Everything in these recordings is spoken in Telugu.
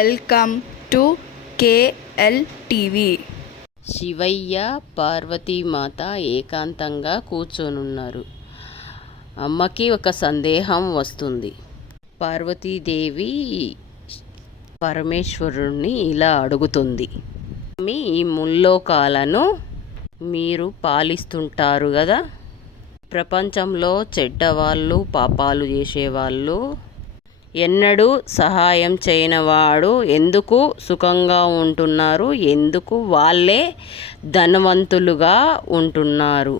Welcome to KLTV. Shivayya Parvati Mata ఏకాంతంగా కూర్చొనున్నారు. అమ్మకి ఒక సందేహం వస్తుంది. పార్వతీదేవి పరమేశ్వరుణ్ణి ఇలా అడుగుతుంది. స్వామి, ఈ ముల్లోకాలను మీరు పాలిస్తుంటారు కదా, ప్రపంచంలో చెడ్డవాళ్ళు, పాపాలు చేసేవాళ్ళు, ఎన్నడూ సహాయం చేయనివాడు ఎందుకు సుఖంగా ఉంటున్నారు, ఎందుకు వాళ్ళే ధనవంతులుగా ఉంటున్నారు?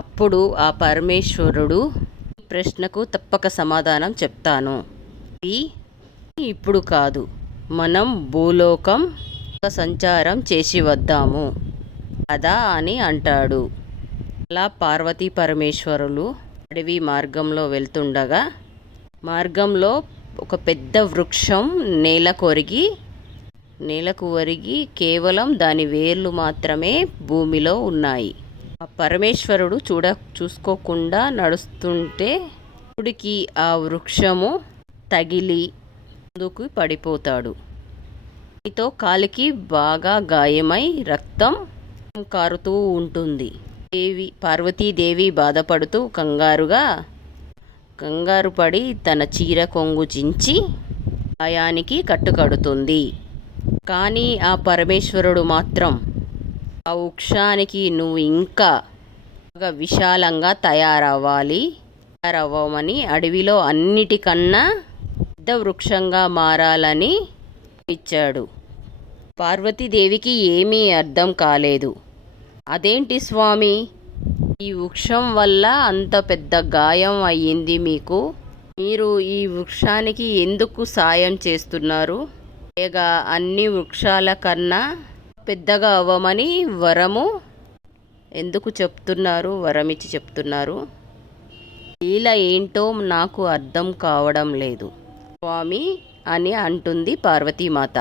అప్పుడు ఆ పరమేశ్వరుడు ప్రశ్నకు తప్పక సమాధానం చెప్తాను. ఇప్పుడు కాదు, మనం భూలోకం సంచారం చేసి వద్దాము కదా అని అంటాడు. అలా పార్వతీ పరమేశ్వరులు అడవి మార్గంలో వెళ్తుండగా మార్గంలో ఒక పెద్ద వృక్షం నేలకు ఒరిగి కేవలం దాని వేర్లు మాత్రమే భూమిలో ఉన్నాయి. ఆ పరమేశ్వరుడు చూసుకోకుండా నడుస్తుంటే ఉడికి ఆ వృక్షము తగిలి ముందుకు పడిపోతాడు. దీంతో కాలికి బాగా గాయమై రక్తం కారుతూ ఉంటుంది. పార్వతీదేవి బాధపడుతూ కంగారు పడి తన చీర కొంగు చించి గాయానికి కట్టుకడుతుంది. కానీ ఆ పరమేశ్వరుడు మాత్రం ఆ వృక్షానికి నువ్వు ఇంకా బాగా విశాలంగా తయారవ్వమని, అడవిలో అన్నిటికన్నా పెద్ద వృక్షంగా మారాలని ఇచ్చాడు. పార్వతీదేవికి ఏమీ అర్థం కాలేదు. అదేంటి స్వామి, ఈ వృక్షం వల్ల అంత పెద్ద గాయం అయ్యింది మీకు, మీరు ఈ వృక్షానికి ఎందుకు సాయం చేస్తున్నారు? పైగా అన్ని వృక్షాల కన్నా పెద్దగా అవ్వమని వరము ఎందుకు చెప్తున్నారు, వరమిచ్చి చెప్తున్నారు? ఇలా ఏంటో నాకు అర్థం కావడం లేదు స్వామి అని అంటుంది పార్వతీమాత.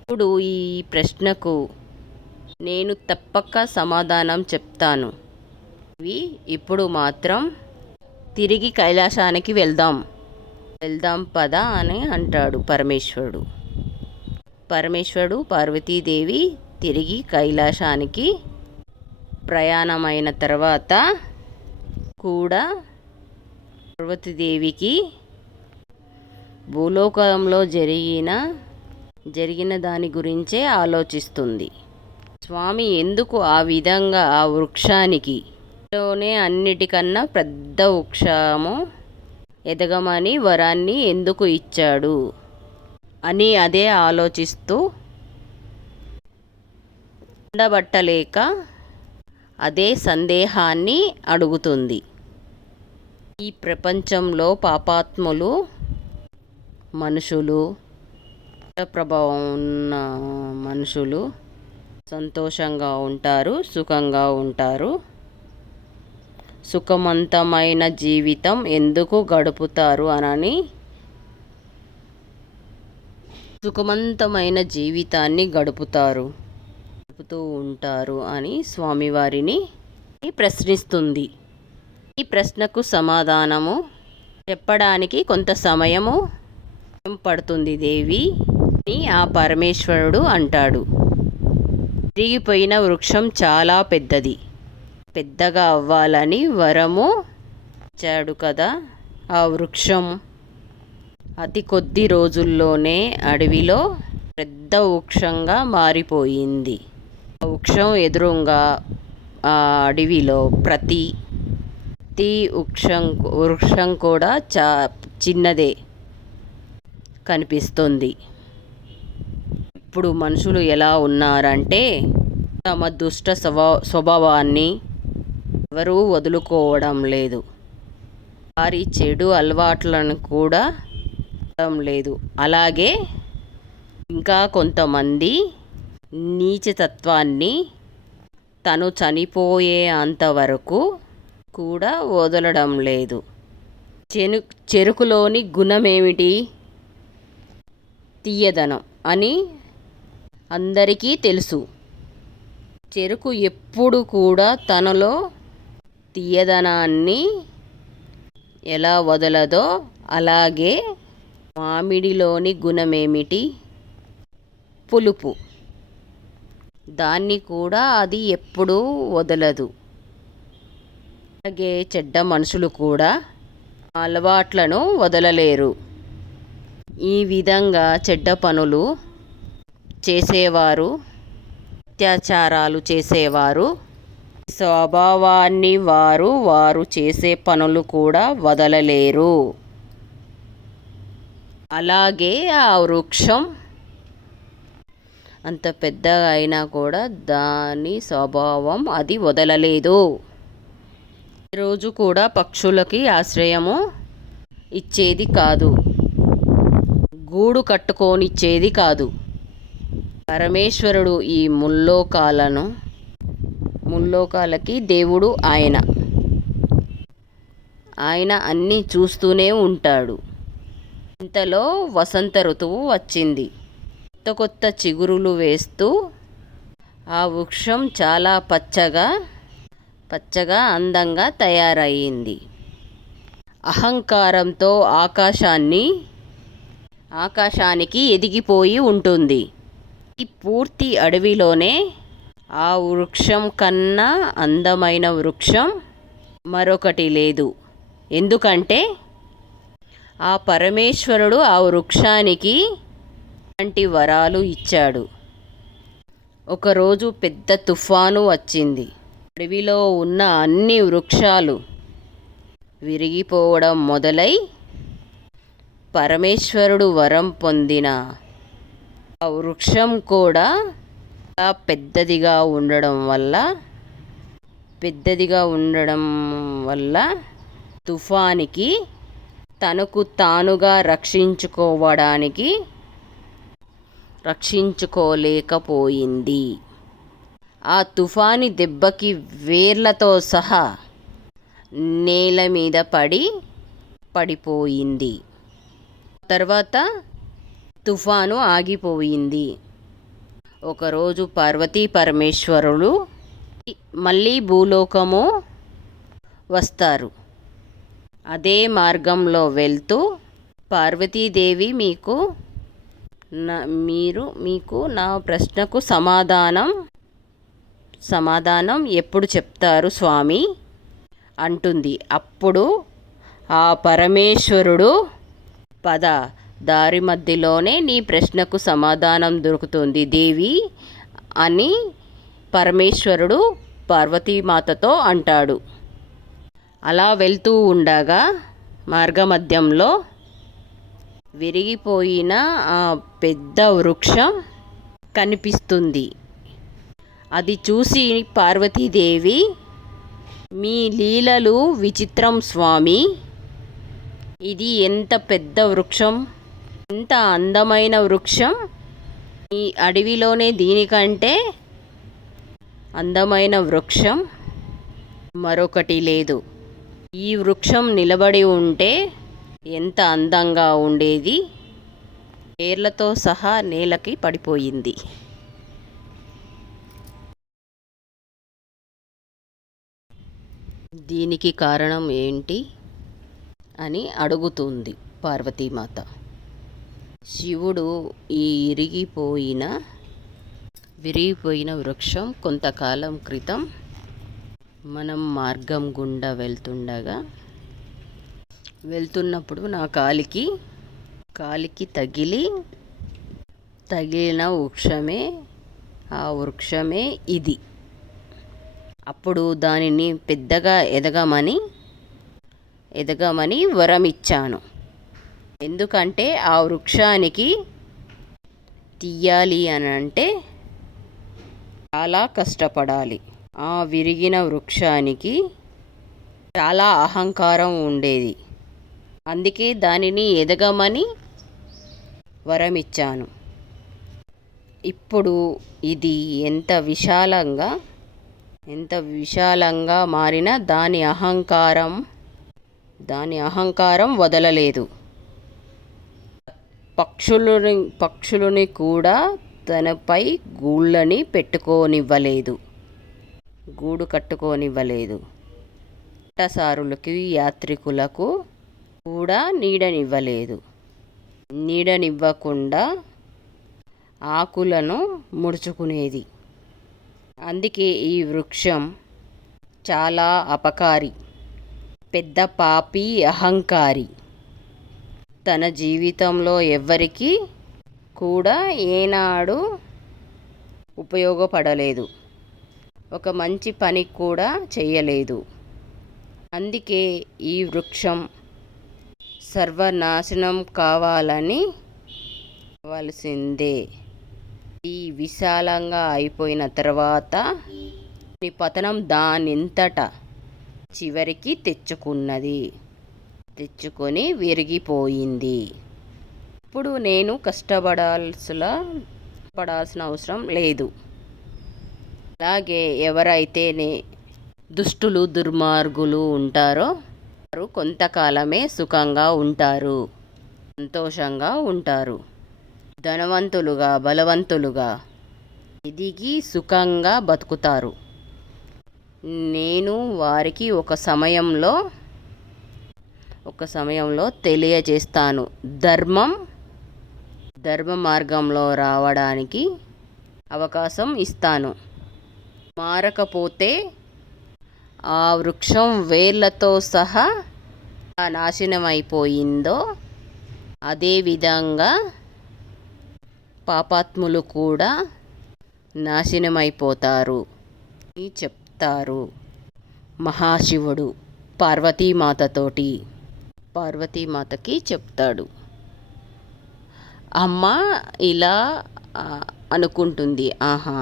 ఇప్పుడు ఈ ప్రశ్నకు నేను తప్పక సమాధానం చెప్తాను. ఇప్పుడు మాత్రం తిరిగి కైలాసానికి వెళ్దాం పద అని అంటాడు పరమేశ్వరుడు. పార్వతీదేవి తిరిగి కైలాసానికి ప్రయాణమైన తర్వాత కూడా పార్వతీదేవికి భూలోకంలో జరిగిన దాని గురించే ఆలోచిస్తుంది. స్వామి ఎందుకు ఆ విధంగా ఆ వృక్షానికి అన్నిటికన్నా పెద్ద వృక్షము ఎదగమని వరాన్ని ఎందుకు ఇచ్చాడు అని అదే ఆలోచిస్తూ ఉండబట్టలేక అదే సందేహాన్ని అడుగుతుంది. ఈ ప్రపంచంలో పాపాత్ములు మనుషులు, ప్రభావం ఉన్న మనుషులు సంతోషంగా ఉంటారు, సుఖంగా ఉంటారు. సుఖవంతమైన జీవితం ఎందుకు గడుపుతారు సుఖవంతమైన జీవితాన్ని గడుపుతూ ఉంటారు అని స్వామివారిని ప్రశ్నిస్తుంది. ఈ ప్రశ్నకు సమాధానము చెప్పడానికి కొంత సమయము పడుతుంది దేవి అని ఆ పరమేశ్వరుడు అంటాడు. విరిగిపోయిన వృక్షం చాలా పెద్దగా అవ్వాలని వరము ఇచ్చాడు కదా. ఆ వృక్షం అతి కొద్ది రోజుల్లోనే అడవిలో పెద్ద వృక్షంగా మారిపోయింది. ఆ వృక్షం ఎదురుగా ఆ అడవిలో ప్రతి వృక్షం కూడా చిన్నదే కనిపిస్తుంది. ఇప్పుడు మనుషులు ఎలా ఉన్నారంటే తమ దుష్ట స్వభావాన్ని ఎవరూ వదులుకోవడం లేదు, వారి చెడు అలవాట్లను కూడా లేదు. అలాగే ఇంకా కొంతమంది నీచతత్వాన్ని తను చనిపోయే అంతవరకు కూడా వదలడం లేదు. చెరుకులోని గుణమేమిటి? తీయదనం అని అందరికీ తెలుసు. చెరుకు ఎప్పుడు కూడా తనలో తీయదనాన్ని ఎలా వదలదో అలాగే మామిడిలోని గుణమేమిటి? పులుపు. దాన్ని కూడా అది ఎప్పుడూ వదలదు. అలాగే చెడ్డ మనుషులు కూడా అలవాట్లను వదలలేరు. ఈ విధంగా చెడ్డ పనులు చేసేవారు, అత్యాచారాలు చేసేవారు స్వభావాన్ని వారు చేసే పనులు కూడా వదలలేరు. అలాగే ఆ వృక్షం అంత పెద్దగా అయినా కూడా దాని స్వభావం అది వదలలేదు. రోజు కూడా పక్షులకి ఆశ్రయము ఇచ్చేది కాదు, గూడు కట్టుకోనిచ్చేది కాదు. పరమేశ్వరుడు ఈ ముల్లోకాలకి దేవుడు. ఆయన అన్నీ చూస్తూనే ఉంటాడు. ఇంతలో వసంత ఋతువు వచ్చింది. కొత్త కొత్త చిగురులు వేస్తూ ఆ వృక్షం చాలా పచ్చగా అందంగా తయారయ్యింది. అహంకారంతో ఆకాశానికి ఎదిగిపోయి ఉంటుంది. ఈ పూర్తి అడవిలోనే ఆ వృక్షం కన్నా అందమైన వృక్షం మరొకటి లేదు. ఎందుకంటే ఆ పరమేశ్వరుడు ఆ వృక్షానికి అలాంటి వరాలు ఇచ్చాడు. ఒకరోజు పెద్ద తుఫాను వచ్చింది. అడవిలో ఉన్న అన్ని వృక్షాలు విరిగిపోవడం మొదలై పరమేశ్వరుడు వరం పొందిన ఆ వృక్షం కూడా పెద్దదిగా ఉండడం వల్ల తుఫానికి తనకు తానుగా రక్షించుకోలేకపోయింది. ఆ తుఫాని దెబ్బకి వేర్లతో సహా నేల మీద పడిపోయింది. తర్వాత తుఫాను ఆగిపోయింది. ఒకరోజు పార్వతీ పరమేశ్వరులు మళ్ళీ భూలోకము వస్తారు. అదే మార్గంలో వెళ్తూ పార్వతీదేవి మీకు నా ప్రశ్నకు సమాధానం ఎప్పుడు చెప్తారు స్వామి అంటుంది. అప్పుడు ఆ పరమేశ్వరుడు దారి మధ్యలోనే నీ ప్రశ్నకు సమాధానం దొరుకుతుంది దేవి అని పరమేశ్వరుడు పార్వతీమాతతో అంటాడు. అలా వెళ్తూ ఉండగా మార్గమధ్యంలో విరిగిపోయిన ఆ పెద్ద వృక్షం కనిపిస్తుంది. అది చూసి పార్వతీదేవి, మీ లీలలు విచిత్రం స్వామి. ఇది ఎంత పెద్ద వృక్షం, ఎంత అందమైన వృక్షం. ఈ అడవిలోనే దీనికంటే అందమైన వృక్షం మరొకటి లేదు. ఈ వృక్షం నిలబడి ఉంటే ఎంత అందంగా ఉండేది. వేర్లతో సహా నేలకి పడిపోయింది. దీనికి కారణం ఏంటి అని అడుగుతుంది పార్వతీమాత. శివుడు ఈ విరిగిపోయిన వృక్షం కొంతకాలం క్రితం మనం మార్గం గుండా వెళ్తున్నప్పుడు నా కాలికి తగిలిన ఆ వృక్షమే ఇది. అప్పుడు దానిని పెద్దగా ఎదగమని వరం ఇచ్చాను. ఎందుకంటే ఆ వృక్షానికి తీయాలి అని అంటే చాలా కష్టపడాలి. ఆ విరిగిన వృక్షానికి చాలా అహంకారం ఉండేది. అందుకే దానిని ఎదగమని వరం ఇచ్చాను. ఇప్పుడు ఇది ఎంత విశాలంగా మారినా దాని అహంకారం వదలలేదు. పక్షులని కూడా తనపై గూడు కట్టుకోనివ్వలేదు. బాటసారులకి, యాత్రికులకు కూడా నీడనివ్వలేదు. నీడనివ్వకుండా ఆకులను ముడుచుకునేది. అందుకే ఈ వృక్షం చాలా అపకారి, పెద్ద పాపి, అహంకారి. తన జీవితంలో ఎవ్వరికీ కూడా ఏనాడు ఉపయోగపడలేదు, ఒక మంచి పని కూడా చేయలేదు. అందుకే ఈ వృక్షం సర్వనాశనం కావాల్సిందే. ఈ విశాలంగా అయిపోయిన తర్వాత పతనం దానంతట చివరికి తెచ్చుకొని విరిగిపోయింది. ఇప్పుడు నేను కష్టపడాల్సిన అవసరం లేదు. అలాగే ఎవరైతే దుష్టులు, దుర్మార్గులు ఉంటారో వారు కొంతకాలమే సుఖంగా ఉంటారు, సంతోషంగా ఉంటారు. ధనవంతులుగా, బలవంతులుగా ఎదిగి సుఖంగా బతుకుతారు. నేను వారికి ఒక సమయంలో తెలియజేస్తాను. ధర్మ మార్గంలో రావడానికి అవకాశం ఇస్తాను. మారకపోతే ఆ వృక్షం వేర్లతో సహా నాశనమైపోయిందో అదేవిధంగా పాపాత్ములు కూడా నాశనమైపోతారు అని చెప్తారు మహాశివుడు పార్వతీమాతకి చెప్తాడు. అమ్మ ఇలా అనుకుంటుంది, ఆహా,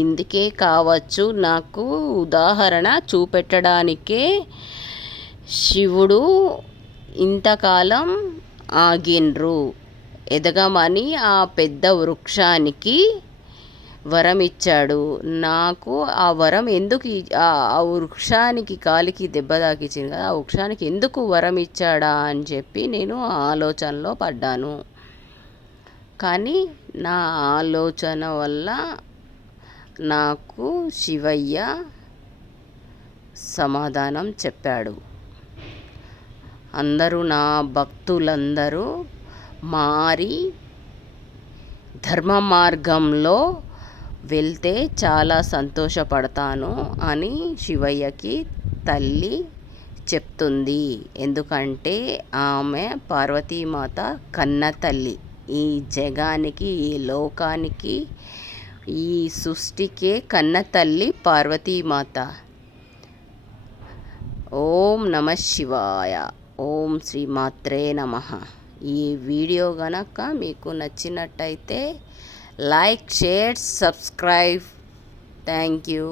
ఇందుకే కావచ్చు నాకు ఉదాహరణ చూపెట్టడానికే శివుడు ఇంతకాలం ఆగిండ్రు, ఎదగమని ఆ పెద్ద వృక్షానికి వరం ఇచ్చాడు. నాకు ఆ వరం ఎందుకు, ఆ వృక్షానికి కాలికి దెబ్బ తాకించింది కదా, ఆ వృక్షానికి ఎందుకు వరం ఇచ్చాడా అని చెప్పి నేను ఆలోచనలో పడ్డాను. కానీ నా ఆలోచన వల్ల నాకు శివయ్య సమాధానం చెప్పాడు. అందరూ, నా భక్తులందరూ మారి ధర్మ మార్గంలో వెళ్తే చాలా సంతోషపడతాను అని శివయ్యకి తల్లి చెప్తుంది. ఎందుకంటే ఆమె పార్వతీమాత కన్న తల్లి. ఈ జగానికి, ఈ లోకానికి, ఈ సృష్టికే కన్న తల్లి పార్వతీమాత. ఓం నమః శివాయ. ఓం శ్రీ మాత్రే నమః. ఈ వీడియో గనక మీకు నచ్చినట్టయితే like, share, subscribe. Thank you.